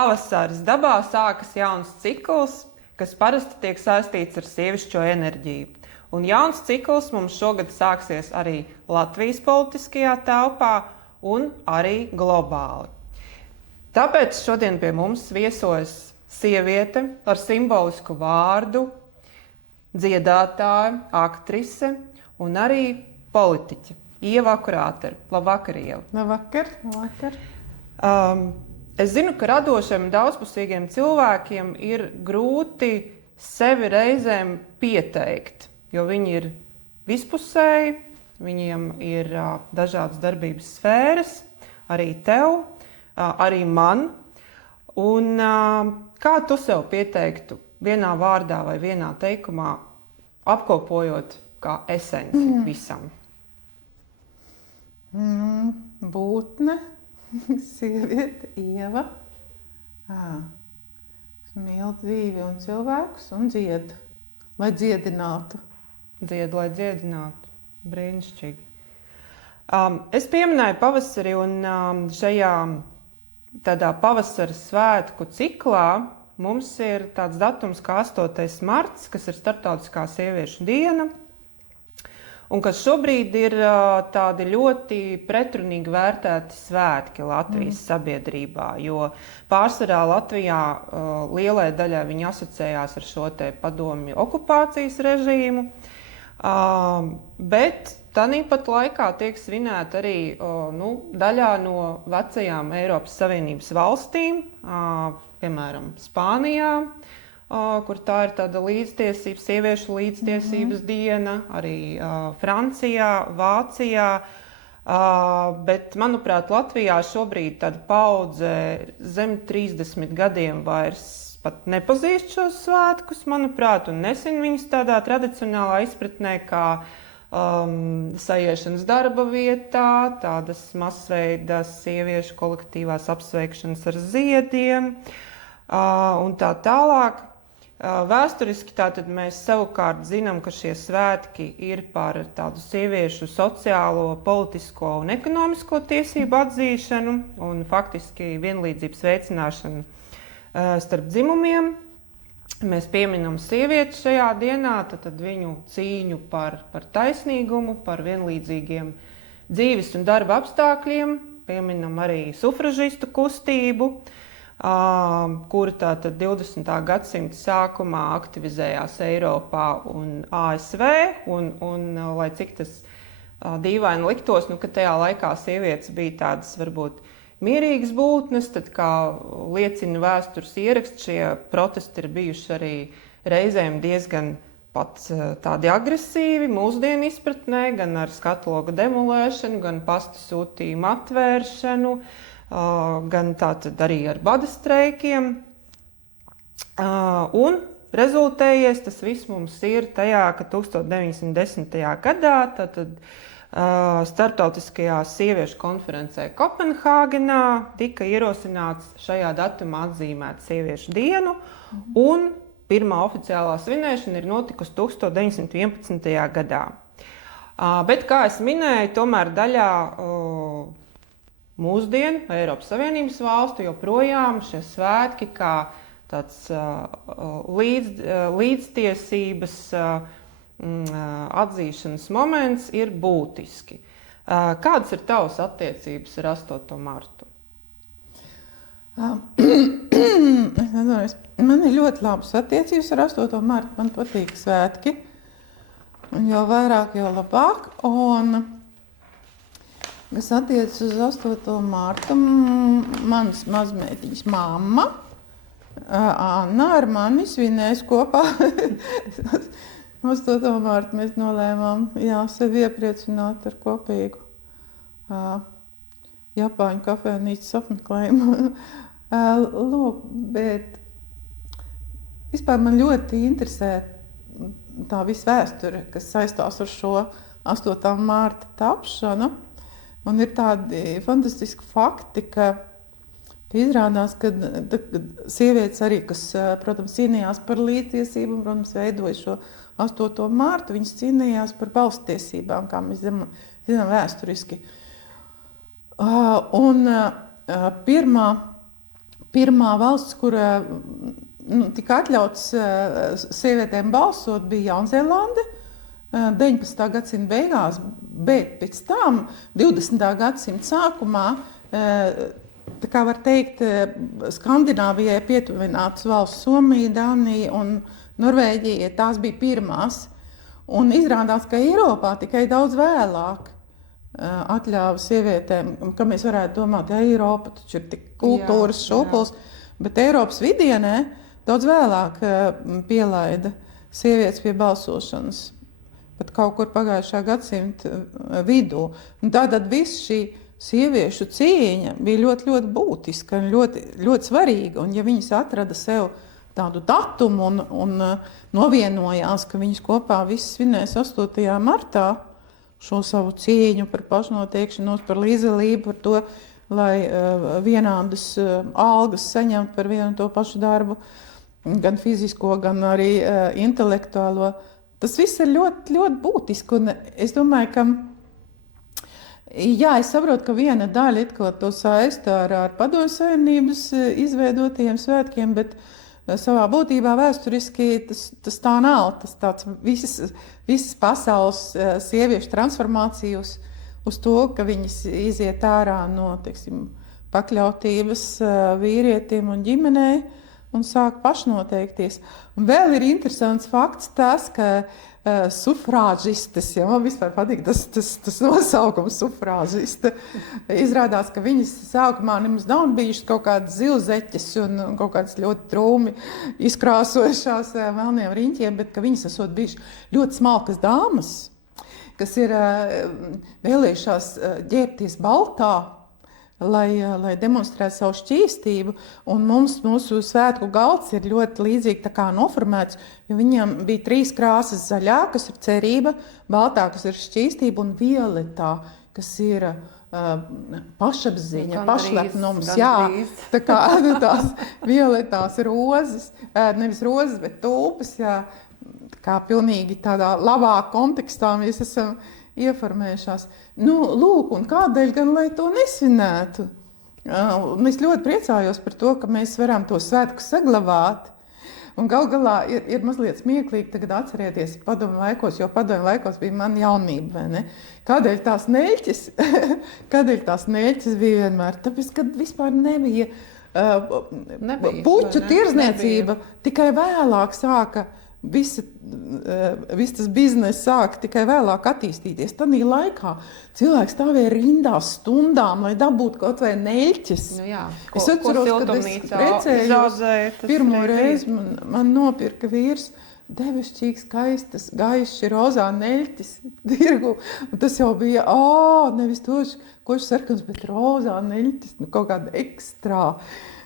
pavasaris dabā sākas jauns cikls, kas parasti tiek saistīts ar sievišķo enerģiju. Un jauns cikls mums šogad sāksies arī Latvijas politiskajā telpā un arī globāli. Tāpēc šodien pie mums viesojas sieviete ar simbolisku vārdu, dziedātāja, aktrise un arī politiķe Ieva Akurātere. Labvakar, Ieva! Labvakar, labvakar. Es zinu, ka radošiem un daudzpusīgiem cilvēkiem ir grūti sevi reizēm pieteikt, jo viņi ir vispusēji, viņiem ir dažādas darbības sfēras, arī tev, arī man. Un kā tu sev pieteiktu vienā vārdā vai vienā teikumā, apkopojot kā esenci visam? Būtne. Sieviete, Ieva, mīl dzīvi un cilvēkus un dzied, lai dziedinātu. Dzied, lai dziedinātu. Brīnišķīgi. Es pieminēju pavasari un šajā tādā pavasara svētku ciklā mums ir tāds datums kā 8. marts, kas ir Starptautiskā sieviešu diena. Un kas šobrīd ir tādi ļoti pretrunīgi vērtēti svētki Latvijas sabiedrībā, jo pārsvarā Latvijā lielai daļai viņi asociējās ar šo te padomju okupācijas režīmu, bet tāpat laikā tiek svinēta arī daļā no vecajām Eiropas Savienības valstīm, piemēram, Spānijā, kur tā ir tāda līdztiesības, sieviešu līdztiesības diena, arī Francijā, Vācijā, bet, manuprāt, Latvijā šobrīd tāda paudze zem 30 gadiem vairs pat nepazīst šos svētkus, manuprāt, un nesvin viņus tādā tradicionālā izpratnē, kā sajiešanas darba vietā, tādas masveidas sieviešu kolektīvās apsveikšanas ar ziediem un tā tālāk. Vēsturiski tātad mēs savukārt zinām, ka šie svētki ir par tādu sieviešu sociālo, politisko un ekonomisko tiesību atzīšanu un faktiski vienlīdzības veicināšanu starp dzimumiem. Mēs pieminam sievietes šajā dienā, tad viņu cīņu par taisnīgumu, par vienlīdzīgiem dzīves un darba apstākļiem, pieminam arī sufražistu kustību, kura tātad 20. gadsimta sākumā aktivizējās Eiropā un ASV, un lai cik tas dīvaini liktos, ka tajā laikā sievietes bija tādas varbūt mierīgas būtnes, tad, kā liecina vēstures ieraksts, šie protesti ir bijuši arī reizēm diezgan pat tādi agresīvi mūsdienu izpratnē, gan ar skatlogu demolēšanu, gan pasta sūtījumu atvēršanu, gan tātad arī ar bada streikiem. Un rezultējies tas viss mums ir tajā, ka 1910. gadā tātad Starptautiskajā sieviešu konferencē Kopenhāgenā tika ierosināts šajā datumā atzīmēt sieviešu dienu, un pirmā oficiālā svinēšana ir notikusi 1911. gadā. Bet, kā es minēju, tomēr daļā mūsdienu Eiropas Savienības valstu joprojām šie svētki kā tāds līdztiesības atzīšanas moments ir būtiski. Kādas ir tavas attiecības ar 8. martu? Man ir ļoti labas attiecības ar 8. martu. Man patīk svētki. Un jo vairāk, jo labāk. Un kas attiecas uz 8. martu, manas mazmeitiņas mamma, Anna, ar mani svinēs kopā. 8. martu mēs nolēmām sevi iepriecināt ar kopīgu Japāņu kafejnīcas apmeklējumu. Lūk, bet vispār man ļoti interesē tā visa vēsture, kas saistās ar šo 8. marta tapšanu. Un ir tādi fantastiski fakti, ka izrādās, ka sievietes arī, kas, protams, cīnījās par līdztiesību un, protams, veidoja šo 8. martu, viņas cīnījās par balsstiesībām, kā mēs zinām vēsturiski. Un pirmā pirmā valsts, kur tika atļauts sievietēm balsot, bija Jaunzēlande 19. gadsimta beigās, bet pēc tam 20. gadsimta sākumā, tā kā var teikt, Skandināvijai pietuvinātas valsts Somija, Dānija un Norvēģija, tās bija pirmās. Un izrādās, ka Eiropā tikai daudz vēlāk atļāva sievietēm, ka mēs varētu domāt, ja Eiropa taču ir tik kultūras šūpuls, bet Eiropas vidienē daudz vēlāk pielaida sievietes pie balsošanas, pat kaut kur pagājušā gadsimta vidū. Un tātad viss šī sieviešu cīņa bija ļoti, ļoti būtiska un ļoti, ļoti svarīga. Un ja viņas atrada sev tādu datumu un novienojās, ka viņas kopā viss svinēs 8. martā šo savu cīņu par pašnoteikšanos, par līdzdalību, par to, lai vienādas algas saņemt par vienu to pašu darbu, gan fizisko, gan arī intelektuālo. Tas viss ir ļoti, ļoti būtiski, un es domāju, ka jā, es saprotu, ka viena daļa to saista ar Padomju Savienības izveidotajiem svētkiem, bet savā būtībā vēsturiski tas tā nav. Tas tāds visas pasaules sieviešu transformācijas uz to, ka viņas iziet ārā no, teiksim, pakļautības vīrietim un ģimenei un sāk pašnoteikties. Un vēl ir interesants fakts tas, ka sufrāžistes, ja man vispār patīk tas nosaukums sufrāžiste, izrādās, ka viņas sākumā nemaz nav bijušas kaut kādas zilzeķes un kaut kādas ļoti trūmi izkrāsojušās melniem riņķiem, bet ka viņas esot bijušas ļoti smalkas dāmas, kas ir vēlējušās ģērbties baltā, lai demonstrētu savu šķīstību, un mūsu svētku galds ir ļoti līdzīgi tā kā noformēts, jo viņam bija 3 krāsas: zaļā, kas ir cerība, baltā, kas ir šķīstība, un violetā, kas ir pašapziņa, pašlepnums. Jā, tā kā tās violetās rozes, nevis rozes, bet tulpes, jā, tā kā pilnīgi tādā labā kontekstā mēs esam ieformējušās. Nu, lūk, un kādēļ gan, lai to nesvinētu? Es ļoti priecājos par to, ka mēs varam to svētku saglabāt. Un gal galā ir mazliet smieklīgi tagad atcerēties padomju laikos, jo padomju laikos bija man jaunība, vai ne? Kādēļ tās neļķes bija vienmēr? Tāpēc, kad vispār nebija puķu tirzniecība, tikai vēlāk sāka viss tas bizness sāk tikai vēlāk attīstīties. Tādī laikā cilvēks stāvēja rindās stundām, lai dabūtu kaut vai neļķes. Nu jā, es atceros, kad es precējos, pirmo reizi man nopirka vīrs devišķīgi skaistas, gaiši rozā neļķes tirgu. Un tas jau bija, nevis koši sarkans, bet rozā neļķes, kaut kāda ekstrā.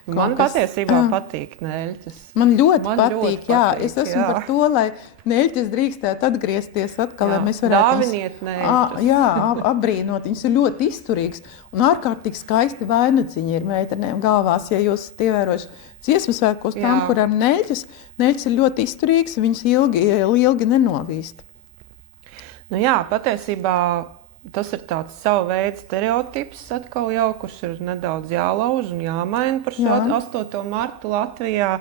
Man patiesībā patīk neļķes. Man ļoti patīk, jā. Es esmu par to, lai neļķes drīkstētu atgriezties atkal, lai mēs varētu dāviniet neļķes. Apbrīnot. Viņas ir ļoti izturīgas un ārkārtīgi skaisti vainadziņi ir meitenēm galvās, ja jūs ievērojuši dziesmu svētkos tām, kurām neļķes ir ļoti izturīgas, viņas ilgi nenovīst. Nu jā, patiesībā tas ir tāds savu veidu stereotips atkal jau, kurš ir nedaudz jālauž un jāmaina par šo 8. martu Latvijā.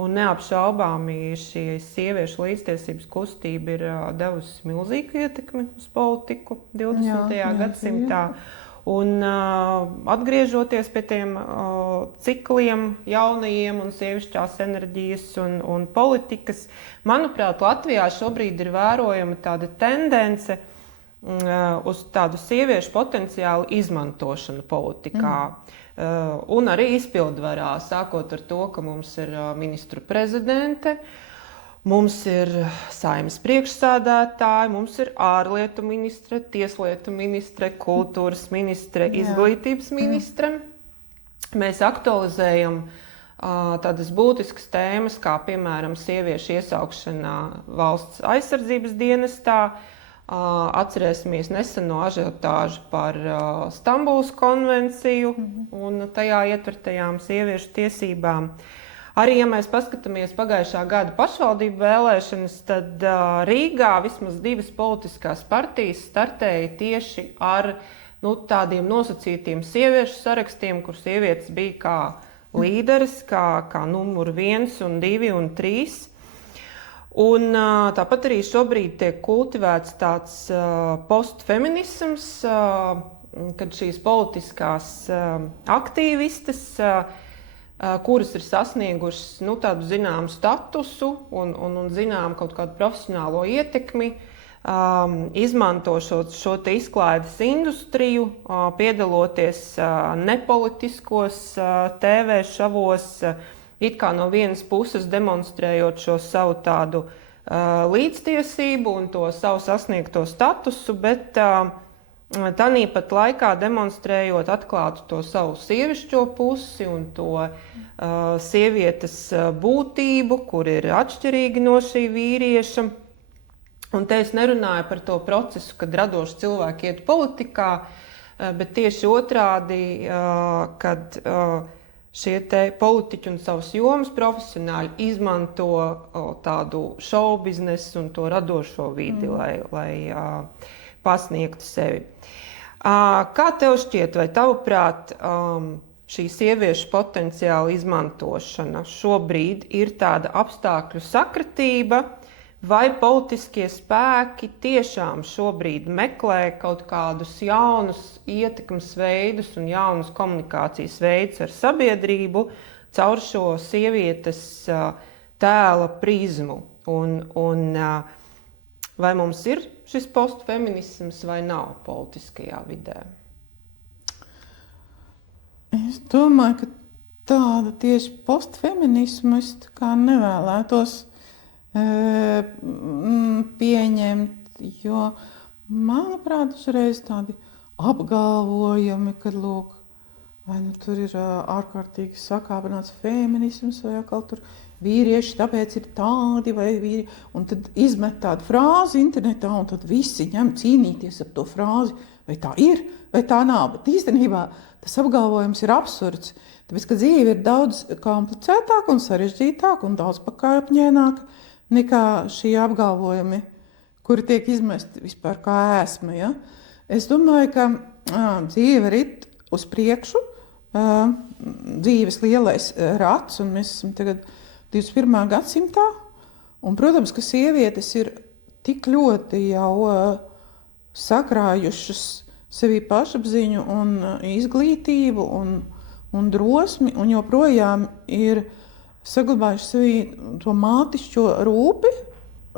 Un neapšaubāmi šī sieviešu līdztiesības kustība ir devusi milzīgu ietekmi uz politiku 20. gadsimtā. Un atgriežoties pie tiem cikliem jaunajiem un sievišķās enerģijas un politikas, manuprāt, Latvijā šobrīd ir vērojama tāda tendence uz tādu sieviešu potenciālu izmantošanu politikā. Un arī izpildvarā, sākot ar to, ka mums ir ministru prezidente, mums ir Saeimas priekšsēdētāji, mums ir ārlietu ministre, tieslietu ministre, kultūras ministre, izglītības ministre. Mēs aktualizējam tādas būtiskas tēmas, kā piemēram sieviešu iesaukšanā valsts aizsardzības dienestā. Atcerēsimies neseno ažiotāžu par Stambulas konvenciju un tajā ietvertajām sieviešu tiesībām. Arī, ja mēs paskatāmies pagājušā gada pašvaldību vēlēšanas, tad Rīgā vismaz 2 politiskās partijas startēja tieši ar tādiem nosacītiem sieviešu sarakstiem, kur sievietes bija kā līderes, kā numur 1 un 2 un 3. Un tāpat arī šobrīd tiek kultivēts tāds postfeminisms, kad šīs politiskās aktīvistes, kuras ir sasniegušas tādu zināmu statusu un zinām kaut kādu profesionālo ietekmi, izmanto šo te izklaides industriju, piedaloties nepolitiskos TV šovos, it kā no vienas puses demonstrējot šo savu tādu līdztiesību un to savu sasniegto statusu, bet tāpat laikā demonstrējot atklātu to savu sievišķo pusi un to sievietes būtību, kur ir atšķirīgi no šī vīrieša. Un te es nerunāju par to procesu, kad radoši cilvēki iet politikā, bet tieši otrādi, kad šie te politiķi un savas jomas profesionāļi izmanto tādu šovu biznesu un to radošo vidi, lai pasniegtu sevi. Kā tev šķiet, vai tavuprāt šī sieviešu potenciāla izmantošana šobrīd ir tāda apstākļu sakratība, vai politiskie spēki tiešām šobrīd meklē kaut kādus jaunus ietekmes veidus un jaunus komunikācijas veidus ar sabiedrību caur šo sievietes tēla prizmu? Un vai mums ir šis postfeminisms vai nav politiskajā vidē? Es domāju, ka tāda tieši postfeminismu es kā nevēlētos pieņemt, jo, manuprāt, dažreiz tādi apgalvojumi, ka, lūk, vai nu tur ir ārkārtīgi sakāpināts feminisms, vai atkal tur vīrieši tāpēc ir tādi, vai vīrieši, un tad izmet tādu frāzi internetā, un tad visi ņem cīnīties ar to frāzi, vai tā ir, vai tā nav, bet īstenībā tas apgalvojums ir absurds, tāpēc, ka dzīve ir daudz komplicētāka un sarežģītāka un daudz pakāpņēnāka nekā šie apgalvojumi, kuri tiek izmesti vispār kā ēsma. Ja? Es domāju, ka dzīve rit uz priekšu, dzīves lielais rats, un mēs esam tagad 21. gadsimtā, un, protams, ka sievietes ir tik ļoti jau sakrājušas sevī pašapziņu un izglītību un drosmi, un joprojām ir saglabājuši sevī to mātišķo rūpi,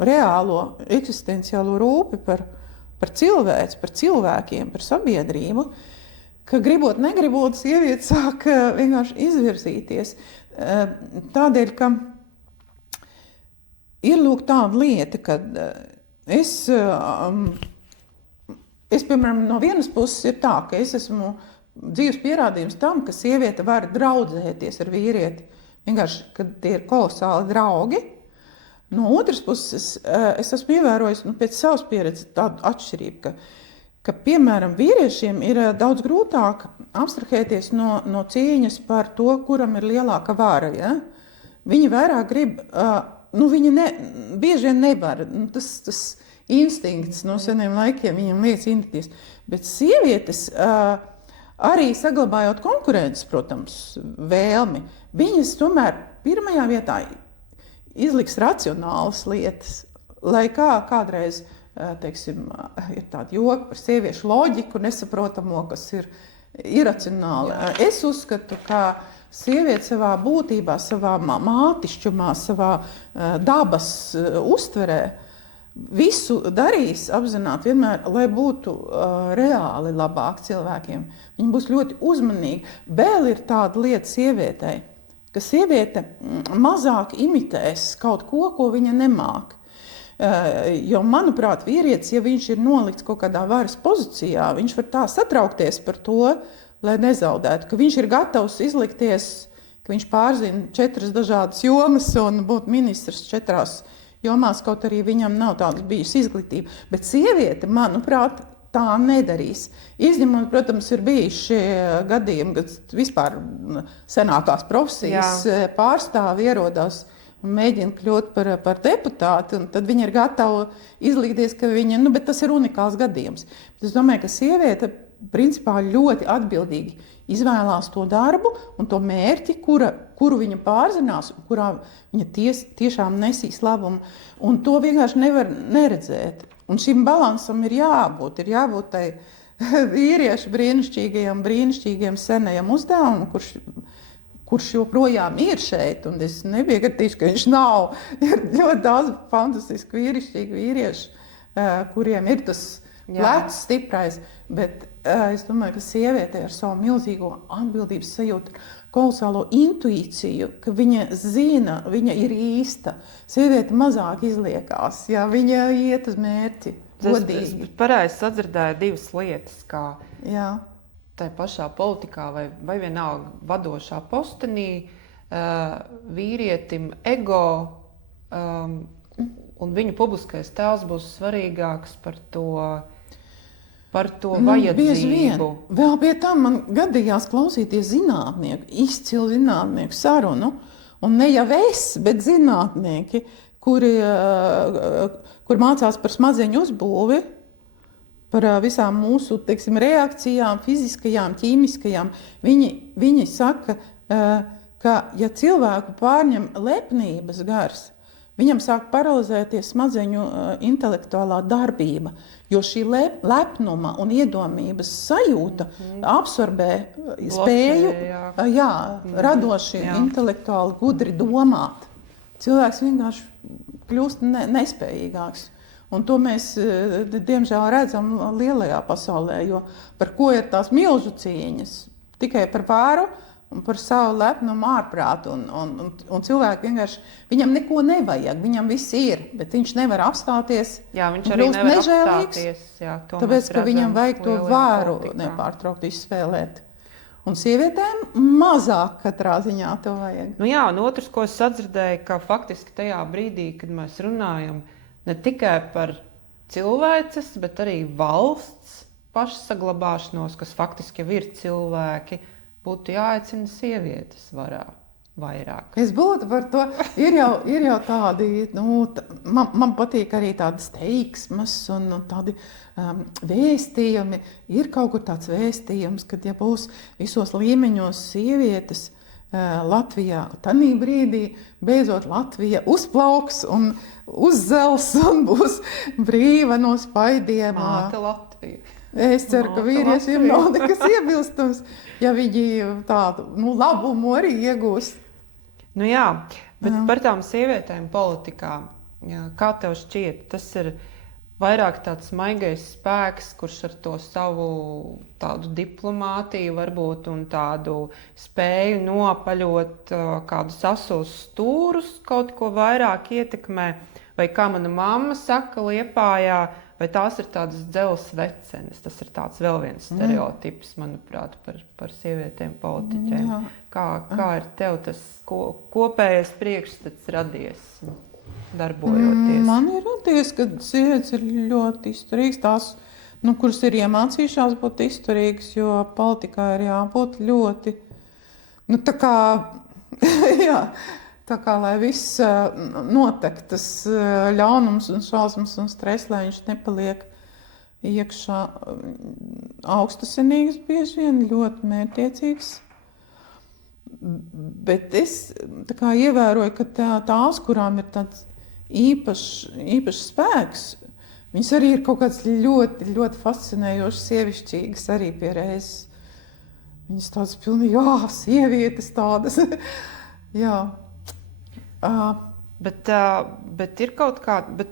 reālo, eksistenciālo rūpi par cilvēci, par cilvēkiem, par sabiedrību, ka gribot, negribot, sieviete sāk vienkārši izvirzīties. Tādēļ, ka ir lūk tāda lieta, ka es, piemēram, no vienas puses ir tā, ka es esmu dzīves pierādījums tam, ka sieviete var draudzēties ar vīrieti, vienkārši, kad tie ir kolosāli draugi. No otras puses, es esmu ievērojis pēc savas pieredzes tādu atšķirību, ka piemēram, vīriešiem ir daudz grūtāk abstrahēties no cīņas par to, kuram ir lielāka vara. Ja? Viņi vairāk grib, viņi bieži vien nevar, tas instinkts no seniem laikiem viņam liekas instinkties, bet sievietes arī saglabājot konkurences, protams, vēlmi, viņas tomēr pirmajā vietā izliks racionālas lietas, lai kādreiz, teiksim, ir tāda joka par sieviešu loģiku, nesaprotamo, kas ir iracionāli. Es uzskatu, ka sieviete savā būtībā, savā mātišķumā, savā dabas uztverē visu darīs apzināti vienmēr, lai būtu reāli labāk cilvēkiem. Viņi būs ļoti uzmanīgi. Vēl ir tāda lieta sievietei, ka sieviete mazāk imitēs kaut ko viņa nemāk. Jo, manuprāt, vīrietis, ja viņš ir nolikts kaut kādā varas pozīcijā, viņš var tā satraukties par to, lai nezaudētu, ka viņš ir gatavs izlikties, ka viņš pārzina 4 dažādas jomas un būt ministrs 4 jomās, kaut arī viņam nav tādas bijusi izglītība. Bet sieviete, manuprāt, tā nedarīs. Izņemot, protams, ir bijuši gadījumi, kad vispār senākās profesijas pārstāvi ierodās un mēģina kļūt par deputāti, un tad viņa ir gatava izlikties, ka viņa, bet tas ir unikāls gadījums. Bet es domāju, ka sieviete principā ļoti atbildīgi izvēlās to darbu un to mērķi, kuru viņa pārzinās, kurā viņa tiešām nesīs labumu. Un to vienkārši nevar neredzēt. Un šim balansam ir jābūt tai vīriešu brīnišķīgajam senajam uzdevumam, kurš joprojām ir šeit. Un es nepiekritīšu, ka viņš nav. Ir ļoti daudz fantastisku vīriešu, kuriem ir tas plecs stiprais. Bet es domāju, ka sieviete ar savu milzīgo atbildības sajūtu, kolosālo intuīciju, ka viņa zina, viņa ir īsta. Sieviete mazāk izliekās, ja viņa iet uz mērķi. Es pareizi sadzirdēju divas lietas, kā Jā. tai pašā politikā vai vienalga vadošā postenī vīrietim ego un viņu publiskais tēls būs svarīgāks par to vajadzību. Bieži vien. Vēl pie tam man gadījās klausīties izcilu zinātnieku sarunu, un ne jau es, bet zinātnieki, kur mācās par smadzeņu uzbūvi, par visām mūsu, teiksim, reakcijām, fiziskajām, ķīmiskajām. Viņi saka, ka ja cilvēku pārņem lepnības gars, viņam sāk paralizēties smadzeņu intelektuālā darbība, jo šī lepnuma un iedomības sajūta absorbē spēju radoši, intelektuāli gudri domāt. Cilvēks vienkārši kļūst nespējīgāks. Un to mēs, diemžēl, redzam lielajā pasaulē, jo par ko ir tās milžu cīņas? Tikai par varu un par savu lepnumu ārprātu. Un cilvēki vienkārši, viņam neko nevajag, viņam viss ir, bet viņš nevar apstāties. Jā, viņš arī nevar apstāties. Jā, tāpēc, ka viņam vajag to varu nepārtraukt izspēlēt. Un sievietēm mazāk katrā ziņā to vajag. Nu jā, un otrs, ko es sadzirdēju, ka faktiski tajā brīdī, kad mēs runājam ne tikai par cilvēces, bet arī valsts pašsaglabāšanos, kas faktiski jau ir cilvēki, būtu jāaicina sievietes vairāk. Es būtu par to. Ir jau tādi, man patīk arī tādas teiksmes un tādi vēstījumi. Ir kaut kur tāds vēstījums, ka ja būs visos līmeņos sievietes Latvijā, tanī brīdī beidzot Latvija uzplauks un uzzels un būs brīva no spaidiem. Māte Latvija. Es ceru, ka vīriešiem nav nekas iebilstams, ja viņi tādu labumu arī iegūs. Nu jā, bet par tām sievietēm politikā, kā tev šķiet, tas ir vairāk tāds maigais spēks, kurš ar to savu tādu diplomātiju varbūt un tādu spēju nopaļot kādus asos stūrus, kaut ko vairāk ietekmē, vai kā mana mamma saka Liepājā, vai tās ir tādas dzeles vecenes. Tas ir tāds vēl viens stereotips, manuprāt, par sievietēm politiķiem. Kā ir tev tas kopējais priekšstats radies, darbojoties? Man ir radies, ka sievietes ir ļoti izturīgas, tās, kuras ir iemācījušās būt izturīgas, jo politikā ir jābūt ļoti, tā kā, lai viss notek, tas ļaunums un šausmas un stress, lai viņš nepaliek iekšā. Augstasinīgs bieži vien, ļoti mērķtiecīgs. Bet es ievēroju, ka tās, kurām ir tāds īpašs spēks, viņas arī ir kaut kāds ļoti, ļoti fascinējošs, sievišķīgas arī pie reizes. Viņas tādas pilnīgi, sievietes tādas. Jā. Bet ir kaut kāda,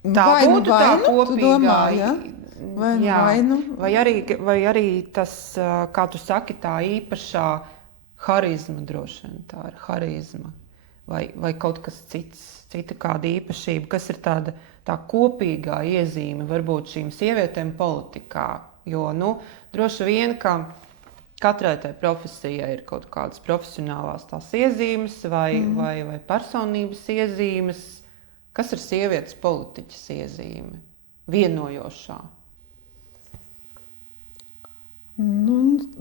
tā vainu, būtu tā kopīgā, domā, ja? Vainu. Vai arī tas, kā tu saki, tā īpašā harizma droši vien, tā ir harizma, vai kaut kas cita kāda īpašība, kas ir tā kopīgā iezīme varbūt šīm sievietēm politikā, jo, droši vien, ka katrai tai profesijai ir kaut kādas profesionālās tās iezīmes vai personības iezīmes. Kas ir sievietes politiķas iezīme? Vienojošā.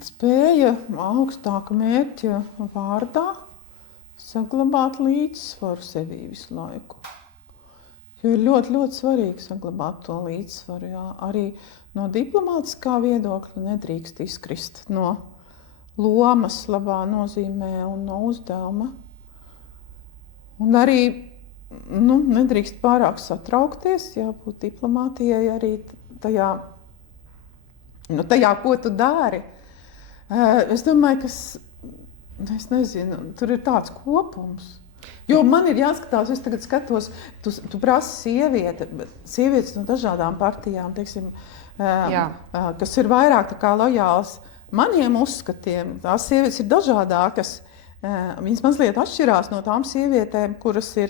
Spēja augstāka mērķa vārdā saglabāt līdzsvaru sevī visu laiku. Jo ir ļoti, ļoti svarīgi saglabāt to līdzsvaru. Jā. Arī no diplomātiskā viedokļa nedrīkst izkrist no lomas labā nozīmē un no uzdevuma. Un arī nedrīkst pārāk satraukties, jābūt diplomātijai arī tajā, ko tu dari. Es domāju, ka es nezinu, tur ir tāds kopums. Jo man ir jāskatās, es tagad skatos, tu prasi sievietes no dažādām partijām, teiksim, kas ir vairāk tā kā lojāls maniem uzskatiem. Tās sievietes ir dažādākas, viņas mazliet atšķirās no tām sievietēm, kuras ir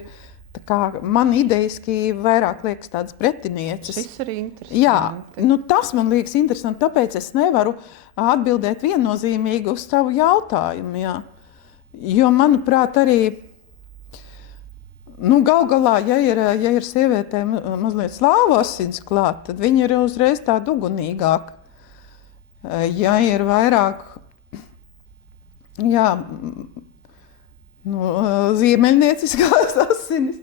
tā kā man idejiski vairāk liekas tādas pretinieces. Šis ir interesanti. Jā, tas man liekas interesanti, tāpēc es nevaru atbildēt viennozīmīgi uz tavu jautājumu. Jā. Jo, manuprāt, arī gal galā, ja ir sievietēm mazliet slāvu asins klāt, tad viņi ir uzreiz tādi ugunīgāki. Ja ir vairāk ziemeļnieciskās asinis,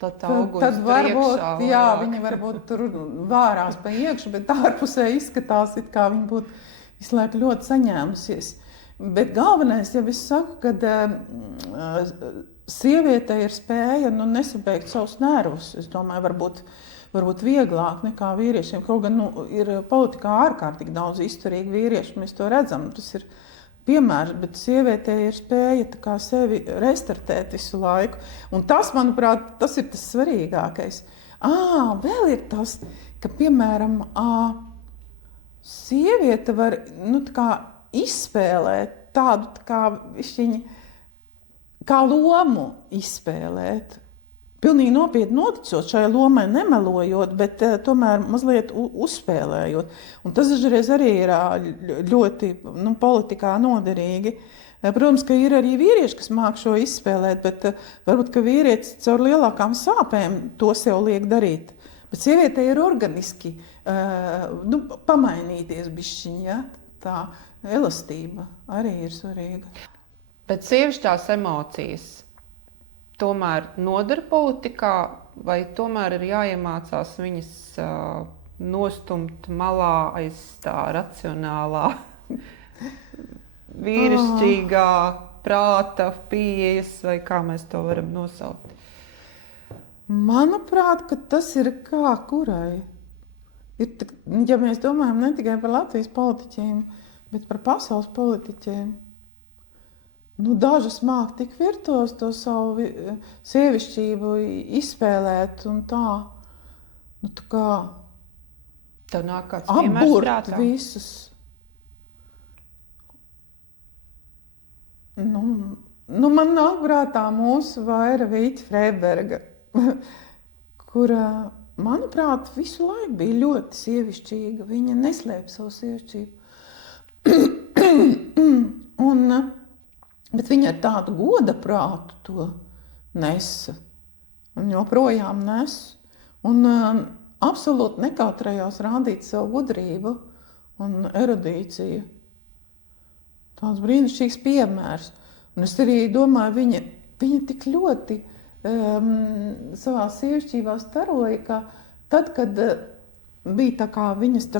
tad varbūt, viņi varbūt tur vārās pa iekšu, bet ārpusē izskatās, it kā viņi būtu visu laiku ļoti saņēmusies. Bet galvenais, ja es saku, ka sievietei ir spēja nesabeigt savus nervus. Es domāju, varbūt vieglāk nekā vīriešiem. Kaut gan ir politikā ārkārtīgi daudz izturīgi vīrieši, mēs to redzam. Tas ir piemērs, bet sievietei ir spēja tā kā sevi restartēt visu laiku. Un tas, manuprāt, tas ir tas svarīgākais. Vēl ir tas, ka, piemēram, sieviete var tā kā izspēlēt tādu kā lomu izspēlēt. Pilnīgi nopietni noticot šai lomai, nemelojot, bet tomēr mazliet uzspēlējot. Un tas dažreiz arī ir ļoti politikā noderīgi. Protams, ka ir arī vīrieši, kas māk šo izspēlēt, bet varbūt, ka vīrietis caur lielākām sāpēm to sev liek darīt. Bet sievietei ir organiski pamainīties bišķiņ, ja? Tā elastība arī ir svarīga. Bet sievišķās emocijas tomēr noder politikā, vai tomēr ir jāiemācās viņas nostumt malā aiz tā racionālā, vīrišķīgā prāta pieejas, vai kā mēs to varam nosaukt? Manuprāt, ka tas ir kā kurai. Ja mēs domājam ne tikai par Latvijas politiķiem, bet par pasaules politiķiem, dažas māk tik virtuozi to savu sievišķību izspēlēt un tā, tā kā tev nāk kāds piemērs prātā? Visus. Man nāk prātā mūsu Vaira Vīķa Freiberga, kura, manuprāt, visu laiku bija ļoti sievišķīga. Viņa neslēpa savu sievišķību. Bet viņa ar tādu goda prātu to nesa. Un joprojām nes. Un absolūti nekautrējās rādīt savu gudrību un erudīciju. Tāds brīnišķīgs piemērs. Un es arī domāju, viņa tik ļoti savā sievišķībā staroja, ka tad, kad bija tā kā viņas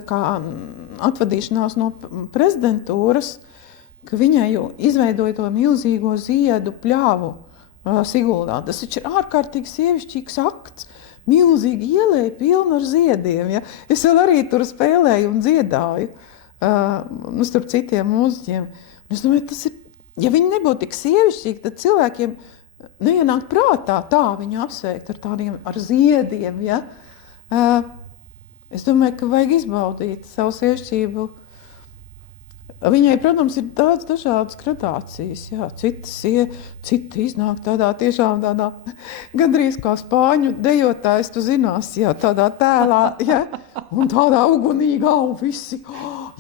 atvadīšanās no prezidentūras, ka viņai jau izveidoja to milzīgo ziedu pļāvu Siguldā. Tas taču ir ārkārtīgi sievišķīgs akts. Milzīgi ieleja pilna ar ziediem. Ja? Es vēl arī tur spēlēju un dziedāju starp citiem mūziķiem. Un es domāju, tas ir, ja viņi nebūtu tik sievišķīgi, tad cilvēkiem neienāk prātā tā viņu apsveikt ar ziediem. Ja? Es domāju, ka vajag izbaudīt savu sievišķību. Viņai, protams, ir daudz dažādas gradācijas. Jā. Citi iznāk tiešām tādā gandrīz kā spāņu dejotājs, tu zinās, jā, tādā tēlā, jā, un tādā ugunīgā, un visi,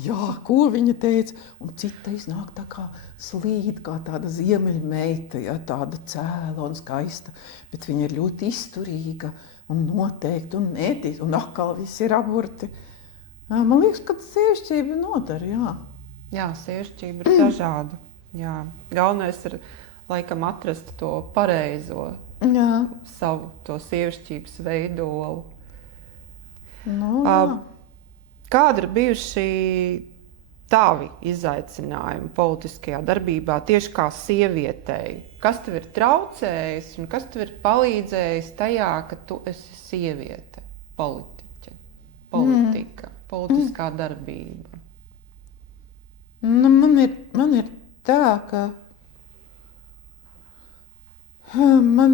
jā, ko viņa teica. Un cita iznāk tā kā slīd, kā tāda ziemeļmeita, jā, tāda cēla un skaista, bet viņa ir ļoti izturīga un noteikti un mētīs, un atkal visi ir aburti. Man liekas, ka sievišķība nodara, jā. Jā, sievišķība ir dažāda. Jā. Galvenais ir laikam atrast to pareizo Jā. savu to sievišķības veidolu. Jā. Kādi ir bijuši tavi izaicinājumi politiskajā darbībā tieši kā sievietei? Kas tev ir traucējis un kas tev ir palīdzējis tajā, ka tu esi sieviete, politika, politiskā darbība? Nu, man ir tā, ka man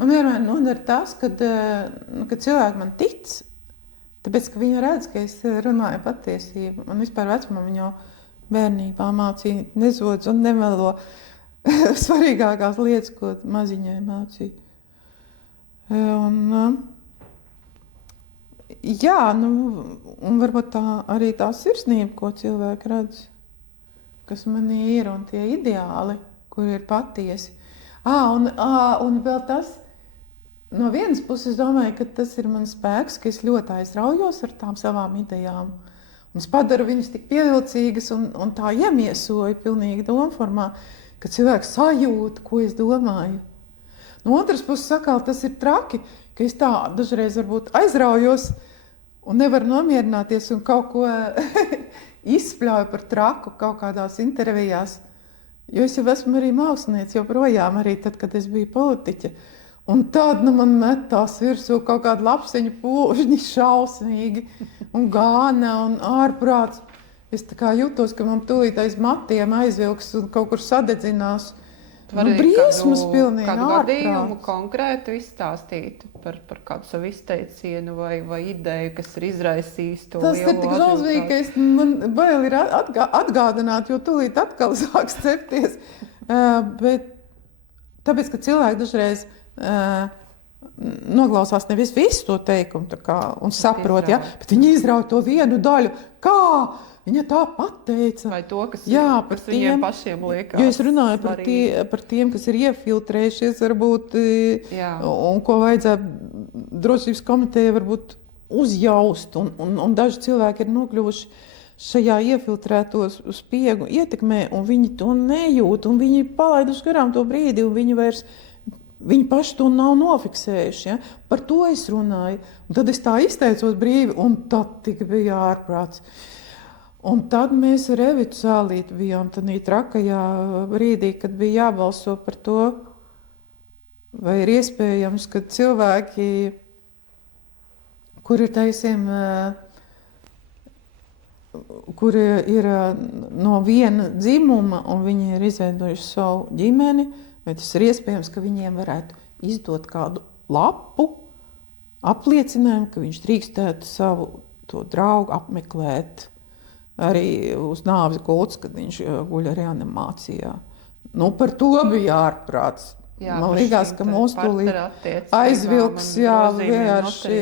vienmēr nodara tas, kad cilvēki man tic, tāpēc, ka viņi redz, ka es runāju patiesību. Man vispār vecmama jau bērnībā mācīja nezodz un nemelo svarīgākās lietas, ko maziņai mācīja. Un varbūt arī tā sirsnība, ko cilvēki redz, kas manī ir, un tie ideāli, kuri ir patiesi. Un vēl tas, no vienas puses, es domāju, ka tas ir mans spēks, ka es ļoti aizraujos ar tām savām idejām. Un es padaru viņas tik pievilcīgas un tā iemiesoju pilnīgi domformā, ka cilvēks sajūt, ko es domāju. No otras puses, sakal, tas ir traki, ka es tā dažreiz varbūt aizraujos un nevaru nomierināties un kaut ko izspļauju par traku kaut kādās intervijās. Jo es jau esmu arī māksliniece, joprojām arī tad, kad es biju politiķe. Un tad man metās virsū kaut kāda lapseņu pūžņi šausmīgi un gāna un ārprāts. Es tā kā jūtos, ka man tūlīt aiz matiem aizvilks un kaut kur sadedzinās. Briesmas pilnīgi kādu ārprāts. gadījumu konkrētu izstāstīt par kādu savu izteicienu vai ideju, kas ir izraisījis to Tas lielo ir tik žalzīgi, ka man bail ir atgādināt, jo tūlīt atkal sāks cepties. Bet tāpēc, ka cilvēki dažreiz noglausās nevis visu to teikumu un saprot, bet viņi izrauj to vienu daļu. Kā? Viņa tā pateica. Vai to, kas par viņiem pašiem liekas. Jo es runāju par tiem, kas ir iefiltrējušies varbūt, un ko vajadzētu drošības komiteja varbūt uzjaust. Un daži cilvēki ir nokļuvuši šajā iefiltrēto spiegu ietekmē, un viņi to nejūt, un viņi palaiduši garām to brīdi, un viņi paši to nav nofiksējuši. Ja? Par to es runāju. Un tad es tā izteicos brīvi, un tad tik bija ārprāts. Un tad mēs ar Evitu Zālīti bijām tādā trakajā brīdī, kad bija jābalso par to, vai ir iespējams, ka cilvēki, kuri ir no viena dzimuma un viņi ir izveidojuši savu ģimeni, vai tas ir iespējams, ka viņiem varētu izdot kādu lapu, apliecinājumu, ka viņš drīkstētu savu to draugu apmeklēt arī uz nāves gultas, kad viņš guļ reanimācijā. Par to bija ārprāts. Man liekas, ka mūs tūlīt aizvilks, vienkārši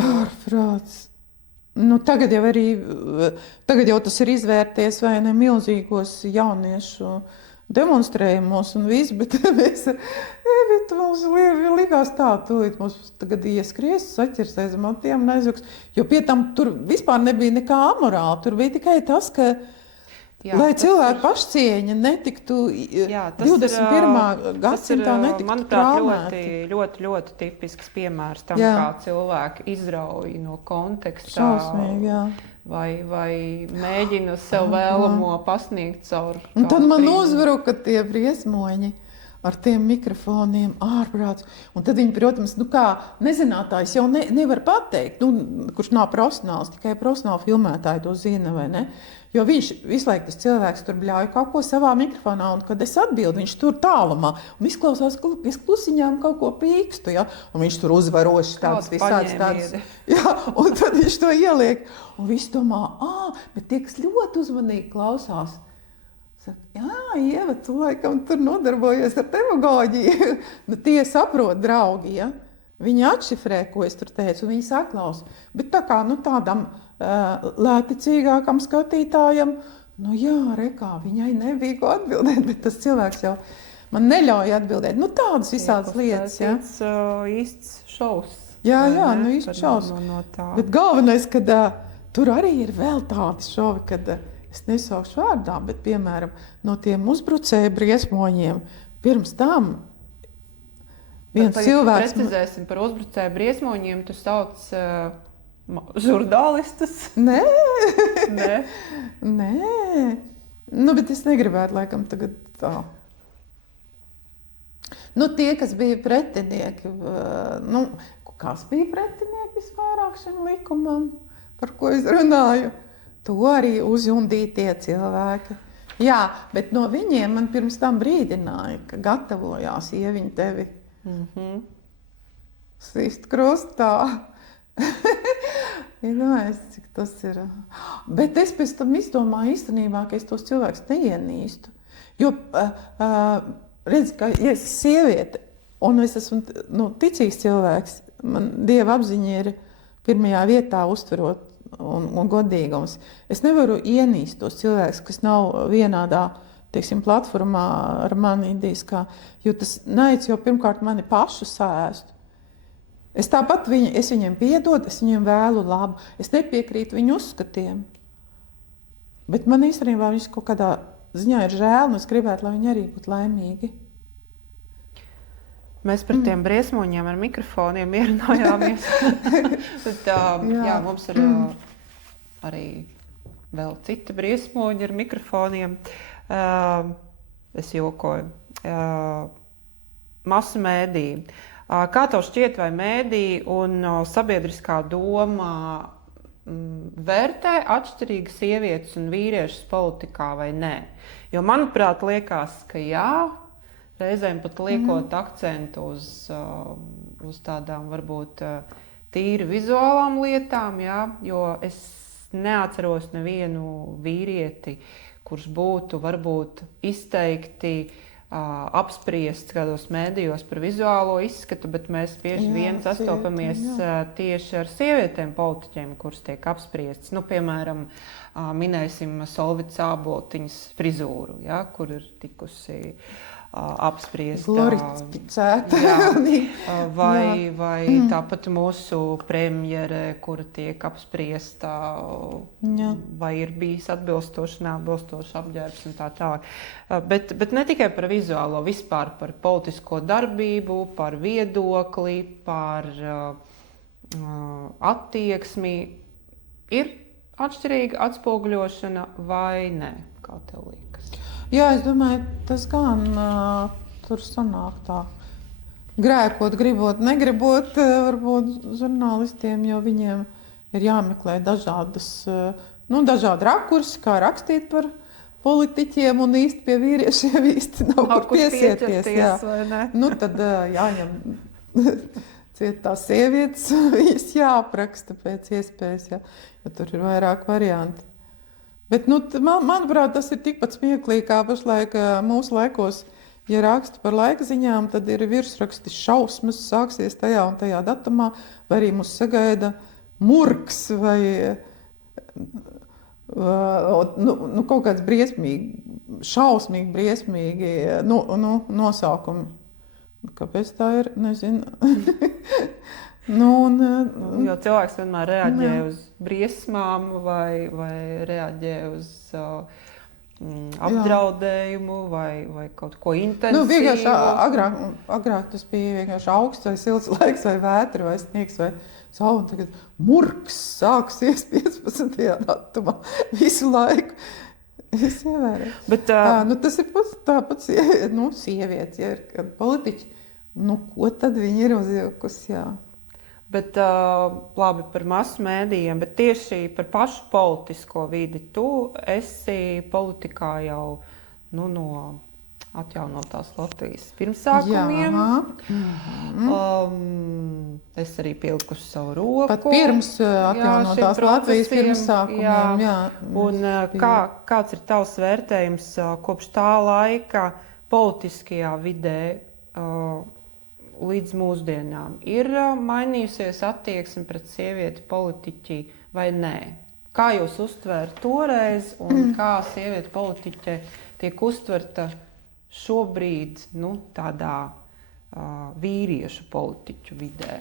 ārprāts. Tagad jau tas ir izvērties vai ne milzīgos jauniešu demonstrējumos un viss, bet mēs mums likās tā, tūlīt mums tagad ieskries, saķers aiz matiem un aizvilks, jo pie tam tur vispār nebija nekā amorāla, tur bija tikai tas, ka lai cilvēku pašcieņa netiktu 21. gadsimtā netiktu traumēti. Ļoti, ļoti tipisks piemērs tam, kā cilvēki izrauj no kontekstā. Šausmīgi, jā. Vai mēģina sev vēlamo pasniegt caur. Un tad man uzbruka tie briesmoņi ar tiem mikrofoniem ārprāts. Un tad viņi, protams, nezinātājs jau nevar pateikt, kurš nav profesionāls, tikai profesionāli filmētāji to zina, vai ne? Jo viņš visu laiku tas cilvēks tur bļauj kaut ko savā mikrofonā, un kad es atbildu, viņš tur tālumā, un izklausās, ka es klusiņām kaut ko pīkstu, ja? Un viņš tur uzvaroši tāds visāds tāds. Jā, un tad viņš to ieliek, un visi domā, bet tie, kas ļoti uzmanīgi klausās, saka, Ieva, tu laikam tur nodarbojies ar demagoģiju. Tie saprot, draugi, ja? Viņi atšifrē, ko es tur teicu, un viņi saklausa. Bet tā kā tādam lēticīgākam skatītājam, viņai nebija ko atbildēt, bet tas cilvēks jau man neļauj atbildēt. Tādas visādas lietas. Īsts šovs. Jā, īsts šovs. No tā. Bet galvenais, ka tur arī ir vēl tādi šovi, kad es nesaukšu vārdā, bet, piemēram, no tiem uzbrucēju briesmoņiem, pirms tam viens cilvēks. Precizēsim par uzbrucēju briesmoņiem, tu sauc žurnālistus? Nē. Nē. Nē. Nu, bet es negribētu laikam tagad tā. Nu, tie, kas bija pretinieki, nu, kas bija pretinieki visvairāk šim likumam, par ko es runāju, to arī uzjundīja tie cilvēki. Jā, bet no viņiem man pirms tam brīdināja, ka gatavojās, ja viņi tevi sist krustā. Iedomājies, cik tas ir. Bet es pēc tam izdomāju īstenībā, ka es tos cilvēkus neienīstu. Jo, redz, ka ja es esmu sieviete un es esmu ticīgs cilvēks, man Dieva apziņa ir pirmajā vietā uztverot un godīgums. Es nevaru ienīst tos cilvēkus, kas nav vienādā, teiksim, platformā ar mani indiskā, jo tas naids jau pirmkārt mani pašu sēst. Es tāpat es viņiem piedodu, es viņiem vēlu labu, es nepiekrītu viņu uzskatiem. Bet man īstenībā viņš kaut kādā ziņā ir žēl, un es gribētu, lai viņi arī būtu laimīgi. Mēs par tiem briesmoņiem ar mikrofoniem ierunājāmies. Bet, jā, mums ir arī vēl citi briesmoņi ar mikrofoniem. Es jokoju. Masu mēdīji. Kā tev šķiet, vai mēdīji un sabiedriskā doma vērtē atšķirīgi sievietes un vīriešus politikā vai nē? Jo, manuprāt, liekas, ka jā, reizēm pat liekot akcentu uz tādām varbūt tīri vizuālām lietām, jā, jo es neatceros nevienu vīrieti, kurš būtu varbūt izteikti apspriests kādos mēdījos par vizuālo izskatu, bet mēs bieži vien sastopamies tieši ar sievietēm politiķiem, kuras tiek apspriestas. Nu, piemēram, minēsim Solvitas Āboltiņas frizūru, ja, kur ir tikusi apspriesta. Glorificēta. Vai tāpat mūsu premjere, kura tiek apspriesta, vai ir bijis atbilstoši, neatbilstoši apģērbs un tā tālāk. Bet ne tikai par vizuālo, vispār par politisko darbību, par viedokli, par attieksmi. Ir atšķirīga atspoguļošana vai ne? Kā tev liekas? Jā, es domāju, tas gan tur sanāk tā. Grēkot, gribot, negribot, varbūt žurnālistiem, jo viņiem ir jāmeklē dažādi rakursi, kā rakstīt par politiķiem, un īsti pie vīriešiem īsti nav kur piesieties. Jā. Nu, tad jāņem ciet tās sievietes, viņas jāapraksta pēc iespējas, jo tur ir vairāk varianti. Bet, manuprāt, tas ir tikpat smieklīgi, kā pašlaik mūsu laikos, ja raksta par laika ziņām, tad ir virsraksti šausmas, sāksies tajā un tajā datumā, vai arī mūs sagaida murgs vai kaut kāds šausmīgi briesmīgi nosaukumi. Kāpēc tā ir? Nezinu. Jo cilvēks vienmēr reaģē uz briesmām vai reaģē uz apdraudējumu vai kaut ko intensīvu. Vienkārši agrāk tas bija vienkārši augsts vai silts laiks vai vētra vai sniegs vai saule. Tagad murgs sāksies 15. datumā visu laiku. Es ievēroju. Bet tas ir tāpat sievietes, ja ir kādi politiķi. Ko tad viņi ir uzjaukusi, jā. Bet labi par masu mēdījiem, bet tieši par pašu politisko vidi. Tu esi politikā jau no atjaunotās Latvijas pirmsākumiem. Es arī pielikuši savu roku. Pat pirms atjaunotās Latvijas pirmsākumiem. Jā. Un kāds ir tavs vērtējums kopš tā laika politiskajā vidē līdz mūsdienām? Ir mainījusies attieksme pret sievieti politiķi vai nē? Kā jūs uztvērt toreiz un kā sieviete politiķe tiek uztverta šobrīd tādā vīriešu politiķu vidē?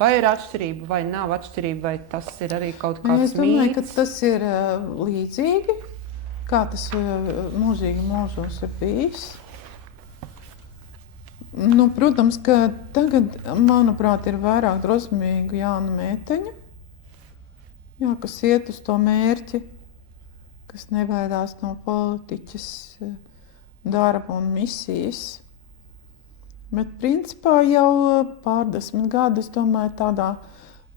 Vai ir atšķirība vai nav atšķirība, vai tas ir arī kaut kāds mīts? Es domāju, ka tas ir līdzīgi, kā tas mūžīgi mūžos ir bijis. Nu, protams, ka tagad, manuprāt, ir vairāk drosmīgu jaunu meiteņu, jā, kas iet uz to mērķi, kas nebaidās no politiķas darba un misijas. Bet principā jau pārdesmit gadu, es domāju, tādā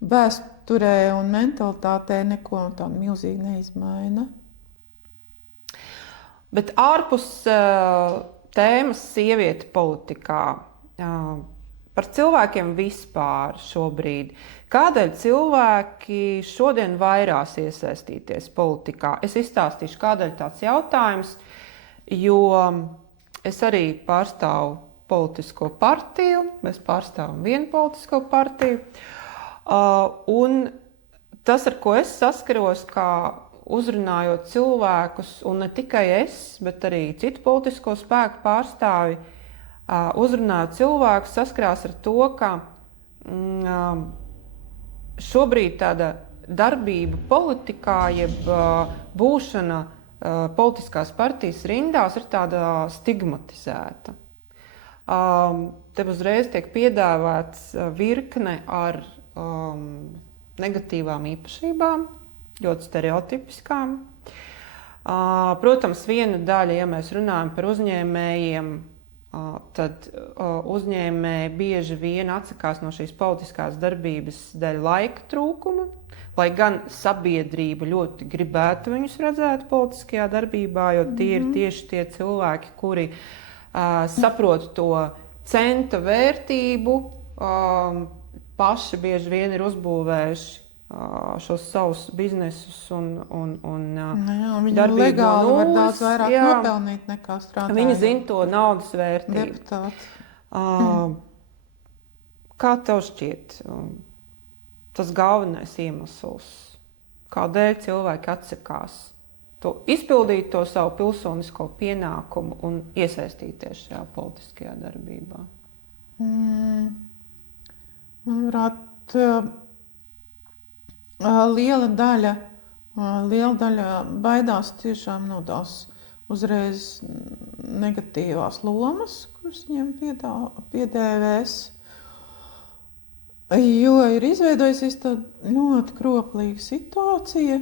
vēsturē un mentalitātē neko tādu milzīgi neizmaina. Bet ārpus tēmas sieviete politikā, par cilvēkiem vispār šobrīd. Kādēļ cilvēki šodien vairās iesaistīties politikā? Es izstāstīšu, kādēļ tāds jautājums, jo es arī pārstāvu politisko partiju, mēs pārstāvam vienu politisko partiju, un tas, ar ko es saskaros, kā uzrunājot cilvēkus, un ne tikai es, bet arī citu politisko spēku pārstāvi, uzrunājot cilvēkus, saskarās ar to, ka šobrīd tāda darbība politikā, jeb būšana politiskās partijas rindās ir tāda stigmatizēta. Tev uzreiz tiek piedāvāts virkne ar negatīvām īpašībām, ļoti stereotipiskām. Protams, viena daļa, ja mēs runājam par uzņēmējiem, tad uzņēmēji bieži vien atsakās no šīs politiskās darbības dēļ laika trūkuma, lai gan sabiedrība ļoti gribētu viņus redzēt politiskajā darbībā, jo tie ir tieši tie cilvēki, kuri saprot to centa vērtību, paši bieži vien ir uzbūvējuši šos savus biznesus un viņi legāli var daudz vairāk nopelnīt nekā strādājot. Viņi zina to naudas vērtību. Deputāti. Kā tev šķiet tas galvenais iemesls, kādēļ cilvēki atsakās izpildīt to savu pilsonisko pienākumu un iesaistīties šajā politiskajā darbībā? Manuprāt, liela daļa baidās tiešām no tās uzreiz negatīvās lomas, kuras viņiem piedēvēs. Jo ir izveidojusies tāda ļoti kroplīga situācija,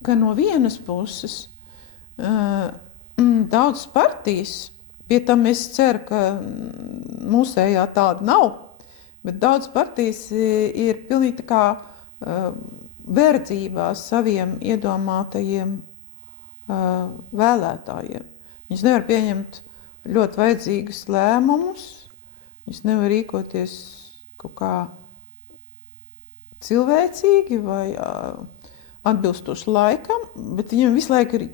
ka no vienas puses daudz partijas, pie tam es ceru, ka mūsējā tāda nav, bet daudz partijas ir pilnīgi tā kā verdzībā saviem iedomātajiem vēlētājiem. Viņas nevar pieņemt ļoti vajadzīgus lēmumus, viņas nevar rīkoties kaut kā cilvēcīgi vai atbilstoši laikam, bet viņam visu laiku ir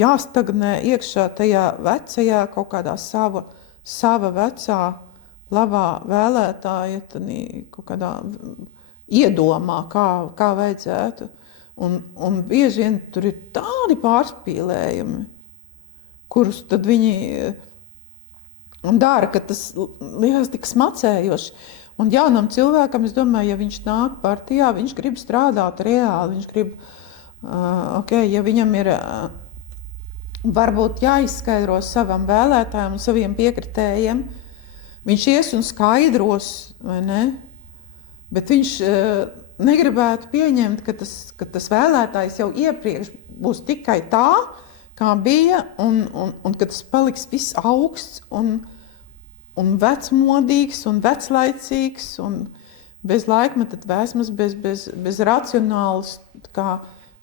jāstagnē iekšā tajā vecajā kaut kādā sava vecā labā vēlētāja kaut kādā iedomā, kā vajadzētu. Un bieži vien tur ir tādi pārspīlējumi, kurus tad viņi dara, ka tas liekas tik smacējoši. Un jaunam cilvēkam, es domāju, ja viņš nāk partijā, viņš grib strādāt reāli, viņš grib, ja viņam ir varbūt jāizskaidro savam vēlētājam un saviem piekritējiem, viņš ies un skaidros, vai ne? Bet viņš negribētu pieņemt, ka tas vēlētājs jau iepriekš būs tikai tā, kā bija, un ka tas paliks viss augsts un vecmodīgs un veclaicīgs un bez laikmeta vēsmas, bez racionālas, kā,